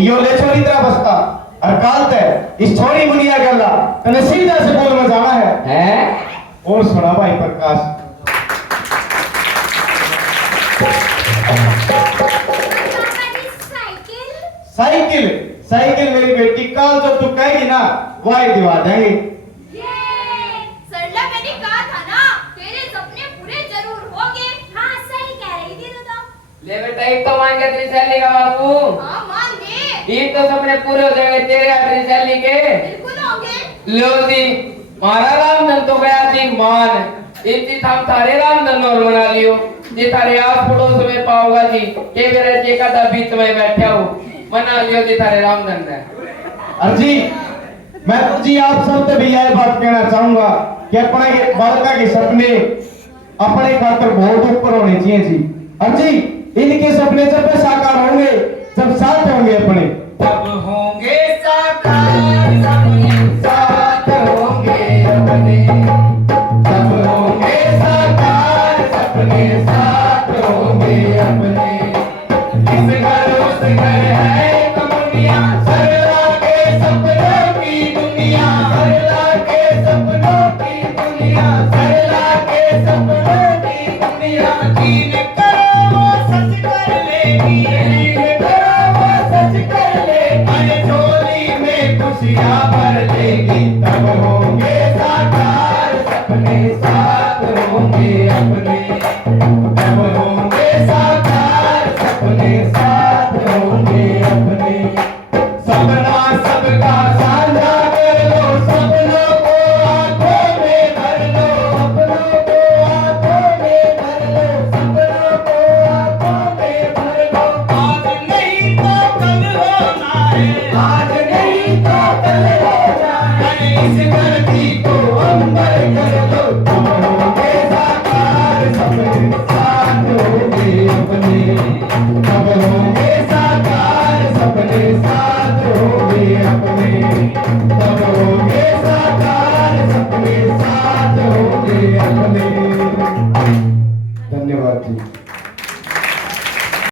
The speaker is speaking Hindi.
यो ले छोरी तेरा बस्ता और काल ते इस छोरी मुनिया गल्ला तने सीधा से बोल में जाना है हैं और सुना भाई प्रकाश। साइकिल साइकिल मेरी बेटी काल जब तू कहेगी ना वही दिवा देंगे। सरला मैंने कहा था ना तेरे सपने पूरे जरूर होंगे। हाँ सही कह रही थी तू तो। ले बेटा एक तो मान गया तेरी सैली का बाबू। हाँ मान गए। एक तो सपने पूरे हो जाएंगे तेरे और तेरी सैली के। बिल्कुल होंगे। लो जी मारा रामधन तो गया थी मान इतनी थाम थारे रामधन और बना लियो जी थारे आस पड़ोस में पाओगा जी के मेरे चेका था बीच में बैठा हो मना लियो जी थारे रामधन ने। अर्जी मैं तो जी आप सबसे भी यह बात कहना चाहूंगा कि अपने बालका के सपने अपने खातर बहुत ऊपर होने चाहिए जी। अर्जी इनके सपने जब साकार होंगे जब साथ होंगे अपने तब होंगे साकार सपने साथ होंगे अपने तब होंगे साकार सपने साथ होंगे अपने इस घर उस घर है कमुनिया सरला के सपनों की दुनिया सरला के सपनों की दुनिया सरला के सपनों की दुनिया जीन करो वो सच कर लेगी जीन करो वो सच कर लेगी अरे झोली में खुशियां भर लेगी तब होंगे साकार सपने साथ होंगे अपने तब होंगे साकार सपने साथ होंगे अपने सपना सबका साझा कर लो सपनों को आंखों में भर लो सपनों को आंखों में भर लो सपनों को आंखों में भर लो आज नहीं तो कल होना है आज नहीं तो कल होना है इस धरती को अंबर कर लो तब होंगे साकार सपने साथ होंगे अपने तब होंगे साकार सपने साथ होंगे अपने तब होंगे साकार सपने साथ होंगे अपने। धन्यवाद जी।